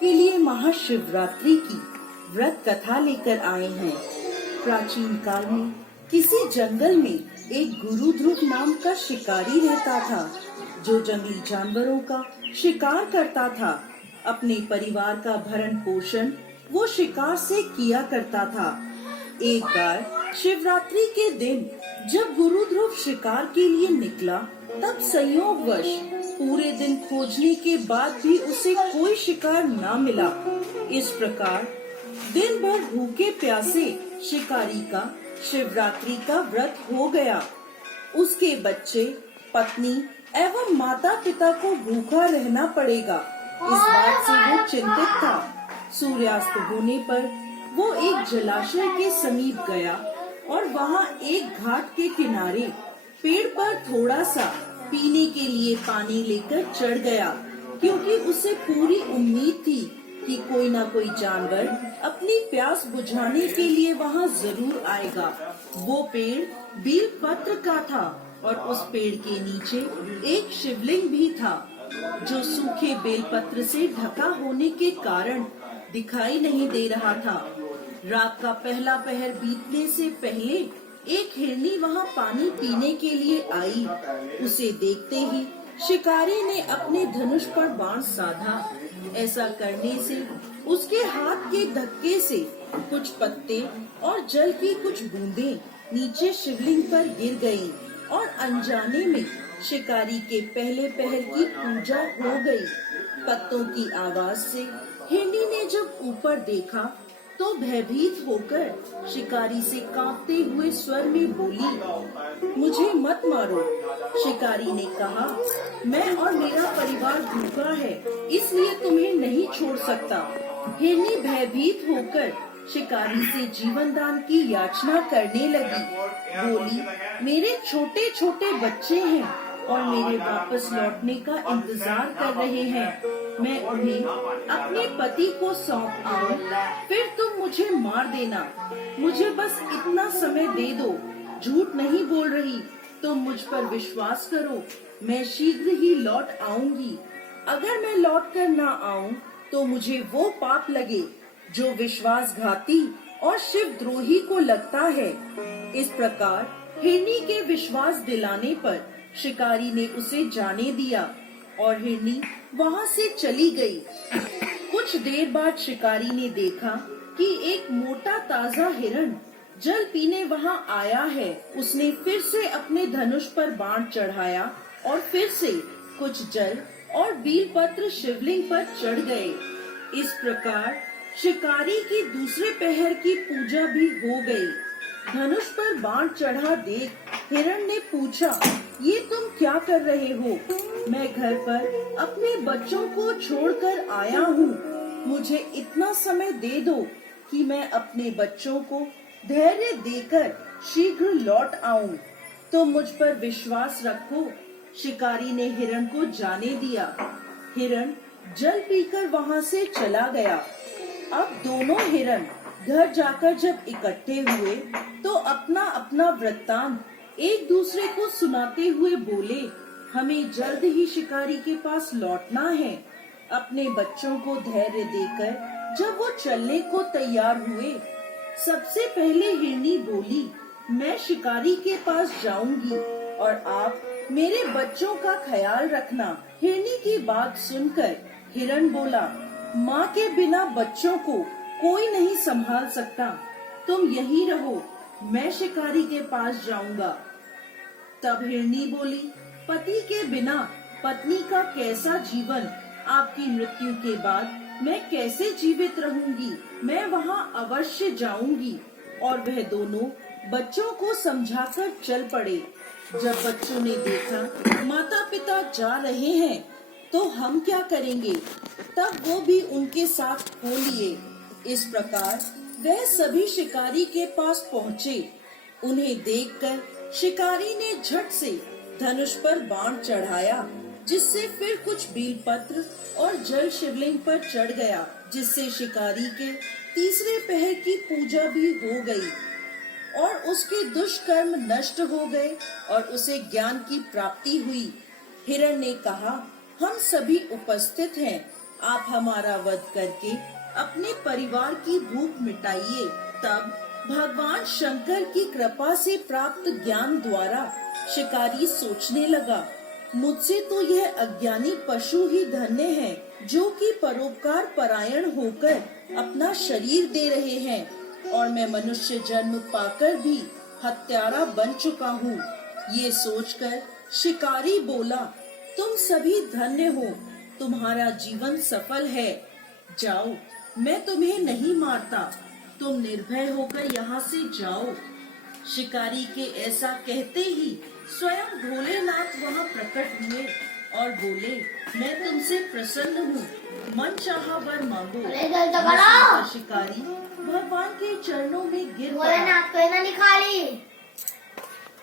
के लिए महाशिवरात्रि की व्रत कथा लेकर आए हैं। प्राचीन काल में किसी जंगल में एक गुरु ध्रुव नाम का शिकारी रहता था, जो जंगली जानवरों का शिकार करता था। अपने परिवार का भरण पोषण वो शिकार से किया करता था। एक बार शिवरात्रि के दिन जब गुरु ध्रुव शिकार के लिए निकला, तब संयोगवश पूरे दिन खोजने के बाद भी उसे कोई शिकार न मिला। इस प्रकार दिन भर भूखे प्यासे शिकारी का शिवरात्रि का व्रत हो गया। उसके बच्चे, पत्नी एवं माता पिता को भूखा रहना पड़ेगा, इस बात से वो चिंतित था। सूर्यास्त होने पर वो एक जलाशय के समीप गया और वहाँ एक घाट के किनारे पेड़ पर थोड़ा सा पीने के लिए पानी लेकर चढ़ गया, क्योंकि उसे पूरी उम्मीद थी कि कोई न कोई जानवर अपनी प्यास बुझाने के लिए वहाँ जरूर आएगा। वो पेड़ बील पत्र का था और उस पेड़ के नीचे एक शिवलिंग भी था, जो सूखे बेलपत्र से ढका होने के कारण दिखाई नहीं दे रहा था। रात का पहला पहर बीतने से पहले एक हिरनी वहाँ पानी पीने के लिए आई। उसे देखते ही शिकारी ने अपने धनुष पर बाण साधा। ऐसा करने से उसके हाथ के धक्के से कुछ पत्ते और जल की कुछ बूंदें नीचे शिवलिंग पर गिर गयी और अनजाने में शिकारी के पहले पहर की पूजा हो गई। पत्तों की आवाज से हिरनी ने जब ऊपर देखा तो भयभीत होकर शिकारी से कांपते हुए स्वर में बोली, मुझे मत मारो। शिकारी ने कहा, मैं और मेरा परिवार भूखा है, इसलिए तुम्हें नहीं छोड़ सकता। हिरनी भयभीत होकर शिकारी से जीवन दान की याचना करने लगी। बोली, मेरे छोटे छोटे बच्चे हैं और मेरे वापस लौटने का इंतजार कर रहे हैं। मैं उन्हें अपने पति को सौंप आऊं, फिर तुम मुझे मार देना। मुझे बस इतना समय दे दो। झूठ नहीं बोल रही, तुम मुझ पर विश्वास करो। मैं शीघ्र ही लौट आऊंगी। अगर मैं लौट कर न आऊं तो मुझे वो पाप लगे जो विश्वासघाती और शिवद्रोही को लगता है। इस प्रकार हिरनी के विश्वास दिलाने पर शिकारी ने उसे जाने दिया और हिरनी वहाँ से चली गई। कुछ देर बाद शिकारी ने देखा कि एक मोटा ताजा हिरण जल पीने वहाँ आया है। उसने फिर से अपने धनुष पर बाण चढ़ाया और फिर से कुछ जल और बीलपत्र शिवलिंग पर चढ़ गए। इस प्रकार शिकारी की दूसरे पहर की पूजा भी हो गई। धनुष पर बाण चढ़ा देख हिरण ने पूछा, ये तुम क्या कर रहे हो? मैं घर पर अपने बच्चों को छोड़कर आया हूँ। मुझे इतना समय दे दो कि मैं अपने बच्चों को धैर्य देकर शीघ्र लौट आऊँ। तो मुझ पर विश्वास रखो। शिकारी ने हिरण को जाने दिया। हिरण जल पीकर वहाँ से चला गया। अब दोनों हिरण घर जाकर जब इकट्ठे हुए तो अपना अपना वृत्तांत एक दूसरे को सुनाते हुए बोले, हमें जल्द ही शिकारी के पास लौटना है। अपने बच्चों को धैर्य देकर जब वो चलने को तैयार हुए, सबसे पहले हिरनी बोली, मैं शिकारी के पास जाऊंगी और आप मेरे बच्चों का ख्याल रखना। हिरनी की बात सुनकर हिरण बोला, माँ के बिना बच्चों को कोई नहीं संभाल सकता। तुम यहीं रहो, मैं शिकारी के पास जाऊंगा। तब हिरनी बोली, पति के बिना पत्नी का कैसा जीवन? आपकी मृत्यु के बाद मैं कैसे जीवित रहूंगी? मैं वहाँ अवश्य जाऊंगी। और वह दोनों बच्चों को समझाकर चल पड़े। जब बच्चों ने देखा माता पिता जा रहे हैं तो हम क्या करेंगे, तब वो भी उनके साथ हो लिए। इस प्रकार वह सभी शिकारी के पास पहुँचे। उन्हें देखकर शिकारी ने झट से धनुष पर बाण चढ़ाया, जिससे फिर कुछ बीलपत्र और जल शिवलिंग पर चढ़ गया, जिससे शिकारी के तीसरे पहर की पूजा भी हो गई और उसके दुष्कर्म नष्ट हो गए और उसे ज्ञान की प्राप्ति हुई। हिरण ने कहा, हम सभी उपस्थित हैं, आप हमारा वध करके अपने परिवार की भूख मिटाइए। तब भगवान शंकर की कृपा से प्राप्त ज्ञान द्वारा शिकारी सोचने लगा, मुझसे तो यह अज्ञानी पशु ही धन्य हैं, जो कि परोपकार परायण होकर अपना शरीर दे रहे हैं और मैं मनुष्य जन्म पाकर भी हत्यारा बन चुका हूँ। ये सोचकर शिकारी बोला, तुम सभी धन्य हो, तुम्हारा जीवन सफल है। जाओ, मैं तुम्हें नहीं मारता, तुम निर्भय होकर यहाँ से जाओ। शिकारी के ऐसा कहते ही स्वयं भोलेनाथ वहाँ प्रकट हुए और बोले, मैं तुमसे प्रसन्न हूँ, मन चाहा वर मांगो। शिकारी भगवान के चरणों में गिर पड़ा। भोलेनाथ को ना निकाली।